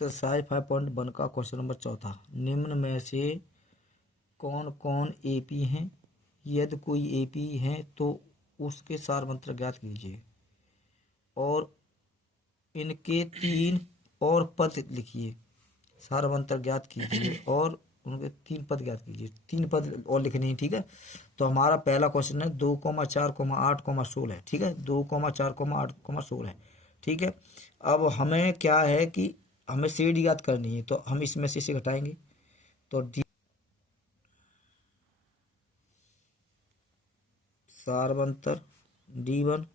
Exercise 5.1 का question number चौथा। निम्न में से कौन कौन एपी हैं? यदि कोई एपी है तो उसके सारमंत्र ज्ञात कीजिए और इनके 3 और पद लिखिए। सारमंत्र ज्ञात कीजिए और उनके 3 पद ज्ञात कीजिए। 3 पद और लिखने हैं, ठीक है। तो हमारा पहला क्वेश्चन है 2,4,8,16, ठीक है। 2,4,8,16, ठीक है। अब हमें क्या है कि हमें सीडी याद करनी है, तो हम इसमें से इसे घटाएंगे तो डी सारवंतर D1,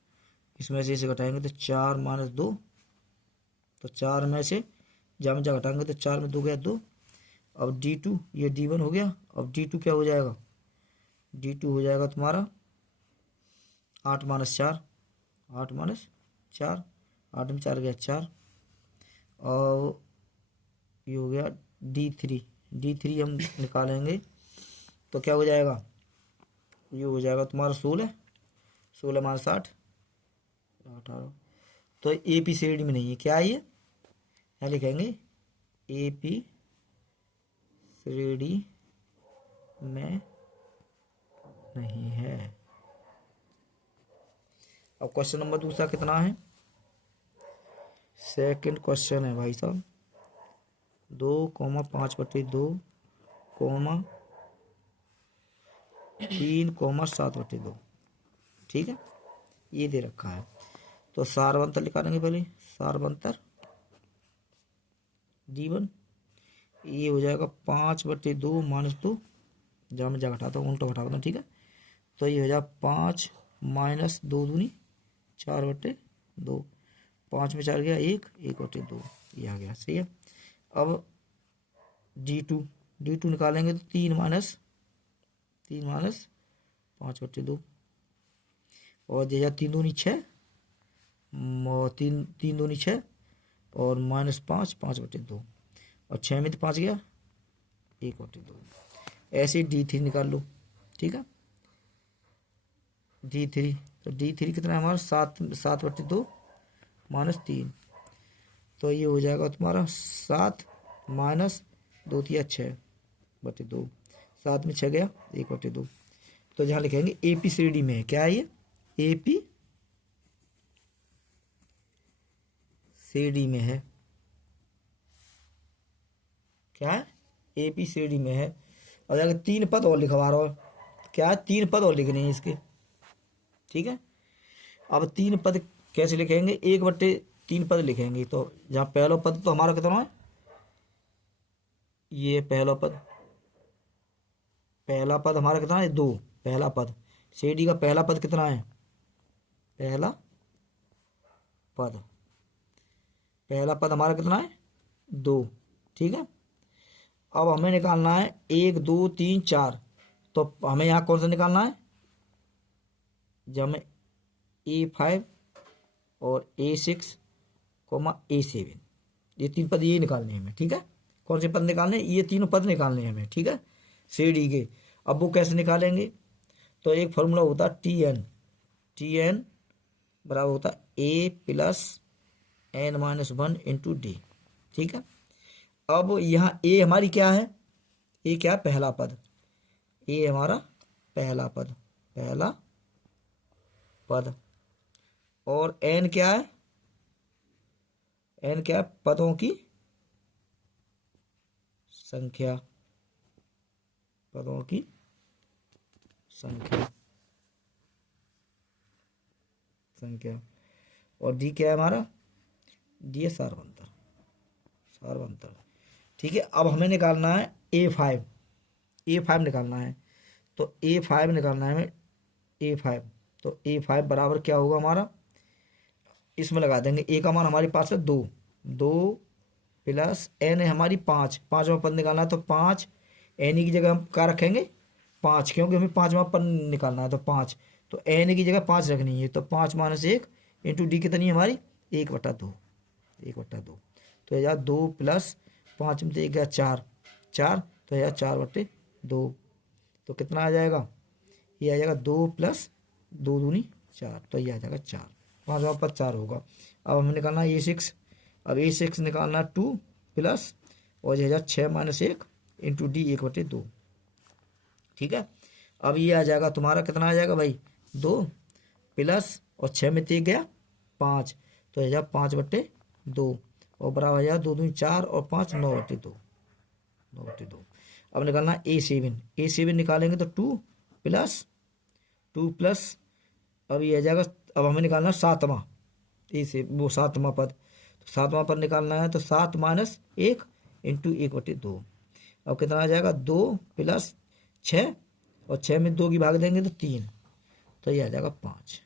इसमें से इसे घटाएंगे तो 4 - 2, तो 4 में से जब हम घटाएंगे तो 4 में 2 गया 2। अब D2, ये D1 हो गया। अब D2 क्या हो जाएगा? D2 हो जाएगा तुम्हारा 8 - 4, 8 - 4, 8 में 4 गया 4। और ये हो गया D3 हम निकालेंगे तो क्या हो जाएगा? ये हो जाएगा तुम्हारा 16 - 8, 18। तो एपी सीडी में नहीं है, क्या है ये? क्या लिखेंगे? एपी सीडी में नहीं है। अब क्वेश्चन नंबर दूसरा कितना है? सेकंड क्वेश्चन है भाई साहब 2,5/2, 3,7/2, ठीक है। ये दे रखा है तो सारवंतर निकालेंगे पहले। सारवंतर D1 ये हो जाएगा 5/2 - 2, जहाँ मैं घटाता हूँ उल्टा घटाता हूँ, ठीक है। तो ये हो जाएगा 5 - 2 दूनी 4/2, 5 में 4 गया 1, 1/2, ये आ गया, सही है। अब D2 निकालेंगे तो 3 - 5/2 और दे 3 दूनी 6, 3 दूनी 6 और -5, 5/2 और 6 में तो 5 गया 1/2। ऐसे D3 निकाल लो, ठीक है। D3 तो D3 कितना है हमारा? 7/2 - 3, तो ये हो जाएगा तुम्हारा 7 - 2 × 6/2, 7 में 6 गया 1/2। तो जहाँ लिखेंगे एपी सीडी में है, क्या है ये? एपी सीडी में है, क्या है? एपी सीडी में है। और अगर 3 पद और लिखवा रहा हो, क्या है? 3 पद और लिखने हैं इसके, ठीक है। अब 3 पद कैसे लिखेंगे? 1/3 पद लिखेंगे। तो जहाँ पहला पद तो हमारा कितना है? ये पहला पद हमारा कितना है? 2। पहला पद सीडी का पहला पद कितना है? पहला पद हमारा कितना है? 2, ठीक है। अब हमें निकालना है 1, 2, 3, 4। तो हमें यहाँ कौन सा निकालना है? जब हमें A5 और A6, A7, ये 3 पद ये निकालने हैं हमें, ठीक है। कौन से पद निकालने? ये 3 पद निकालने हैं हमें, ठीक है, सीडी के। अब वो कैसे निकालेंगे? तो एक फॉर्मूला होता है TN बराबर होता है A + N-1 × D, ठीक है। अब यहाँ A हमारी क्या है? A क्या? पहला पद। A हमारा पहला पद और N क्या है? N क्या है? पदों की संख्या, और D क्या है हमारा? D है सारवंतर, ठीक है। अब हमें निकालना है A5 निकालना है। तो A5 निकालना है हमें, A5। तो A5 बराबर क्या होगा हमारा? इसमें लगा देंगे। A का मान हमारे पास है 2 + N है हमारी 5, 5वां पद निकालना है तो 5 N की जगह हम क्या रखेंगे? 5, क्योंकि हमें 5वां पद निकालना है तो 5, तो N की जगह 5 रखनी है। तो 5 - 1 × D कितनी है हमारी? 1/2, तो यार 2 + 5 में 1 गया 4, तो यार 4/2, तो कितना आ जाएगा? ये आ जाएगा 2 + 2 दूनी 4, तो ये आ जाएगा 4, 5वां पद 4 होगा। अब हमें निकालना है A6। अब A6 निकालना 2 प्लस और ये 6-1 इंटू डी 1/2। ठीक है, अब ये आ जाएगा तुम्हारा कितना आ जाएगा भाई 2 प्लस और 6 में 3 गया 5, तो ये 5/2 और बराबर आ जाएगा 2 दूनी 4 और 5 9/2। 9/2 अब निकालना A7 निकालेंगे तो 2 प्लस अब ये आ जाएगा। अब हमें निकालना सातवां वो सातवां पद, तो सातवां पद निकालना है तो 7-1 इंटू 1/2। अब कितना आ जाएगा 2 प्लस 6 और 6 में 2 की भाग देंगे तो 3, तो ये आ जाएगा 5।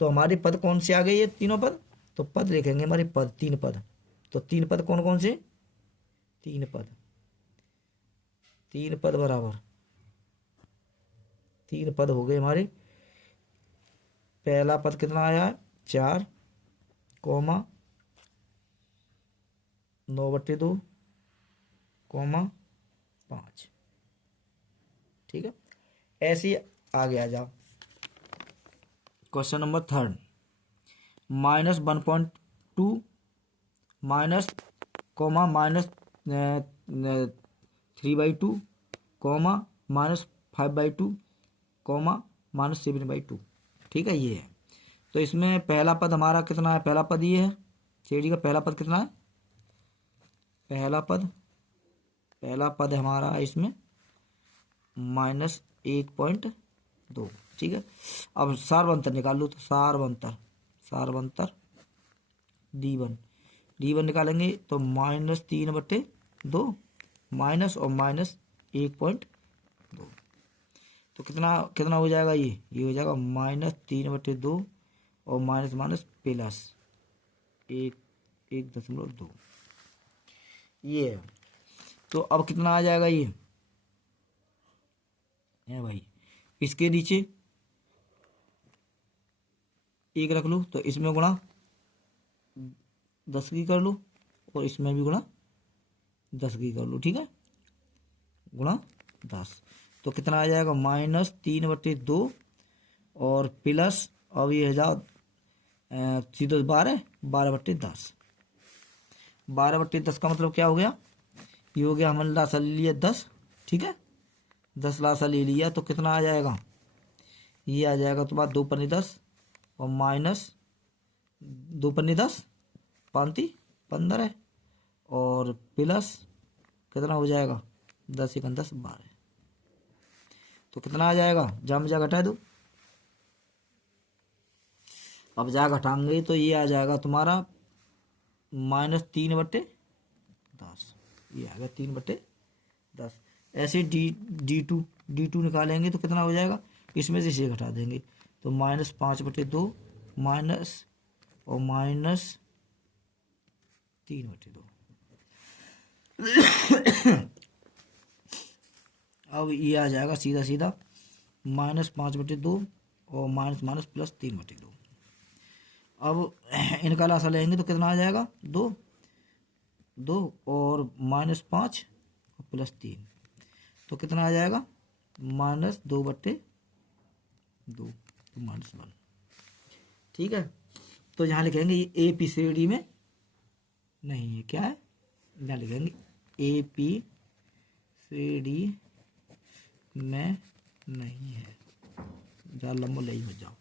तो हमारे पद कौन से आ गए ये तीनों पद, तो पद लिखेंगे हमारे पद 3 पद। तो 3 पद कौन कौन से, 3 पद, 3 पद बराबर 3 पद हो गए हमारे। पहला पद कितना आया है 4 कोमा 9/2 कोमा 5। ठीक है, ऐसे ही आगे आ जाओ। Question number 3 -1.2 minus comma -3/2 comma -5/2 comma -7/2। ठीक है, ये है। तो इसमें पहला पद हमारा कितना है, पहला पद ये है सीढ़ी का पहला पद कितना है, पहला पद हमारा इसमें -1.2। ठीक है, अब सारवंतर निकाल लो, तो सारवंतर D1 निकालेंगे तो -3/2 माइनस और -1.2, तो कितना हो जाएगा, ये हो जाएगा -3/2 और माइनस प्लस 1.2 ये है। तो अब कितना आ जाएगा ये है भाई, इसके नीचे 1 रख लो, तो इसमें गुणा 10 की कर लो और इसमें भी गुणा 10 की कर लो। ठीक है, गुणा 10, तो कितना आ जाएगा -3/2 और प्लस अब ये हजार सीधे 12/10। 12/10 का मतलब क्या हो गया, ये हो गया हमने लासा ले लिया 10। ठीक है, 10 लासा ले लिया तो कितना आ जाएगा, ये आ जाएगा तुम्हारा 2 पन्नी 10 और माइनस 2 पन्नी 10 5 15 है और प्लस कितना हो जाएगा 10 × 10 12, तो कितना आ जाएगा, जा घटा दो। अब जा घटाएंगे तो ये आ जाएगा तुम्हारा -3/10, ये आ गया 3/10। ऐसे D2 निकालेंगे तो कितना हो जाएगा, इसमें से इसे घटा देंगे तो -5/2 माइनस और -3/2। अब ये आ जाएगा सीधा -5/2 और माइनस प्लस 3/2। अब इनका लासा लेंगे तो कितना आ जाएगा 2 और -5 और प्लस 3, तो कितना आ जाएगा -2/2 -1। ठीक है, तो यहाँ लिखेंगे ये APCD में नहीं है, क्या है, यहाँ लिखेंगे APCD में नहीं है, जहाँ लंबो ले ही मत जाओ।